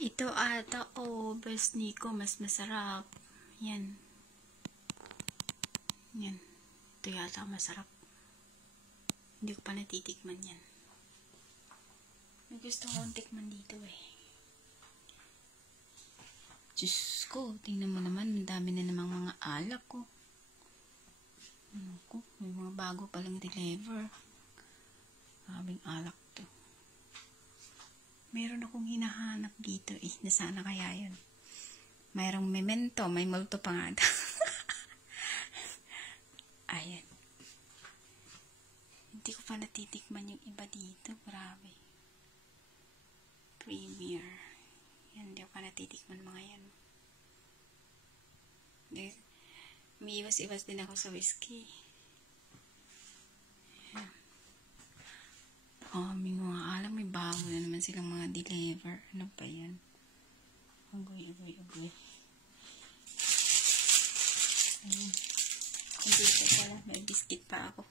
Ito ata, best Nico, mas masarap. Yan. Yan. Ito yata masarap. Hindi ko pa natitikman yan. May gusto kong tikman dito eh. Diyos ko, tingnan mo naman, ang dami na namang mga alak ko. Ano ko, may mga bago palang deliver. Maraming alak to. Meron akong hinahanap dito eh. Nasana kaya yun? Mayroong memento. May multo pa nga. Ayan. Hindi ko pa natitikman yung iba dito. Grabe. Premier. Yan. Hindi ko pa natitikman mga yan. May iwas-iwas din ako sa whiskey. May mga alam, may bago na naman silang mga deliver. Ano pa yan? Agoy. Ayun. Hindi ko pala. May biscuit pa ako.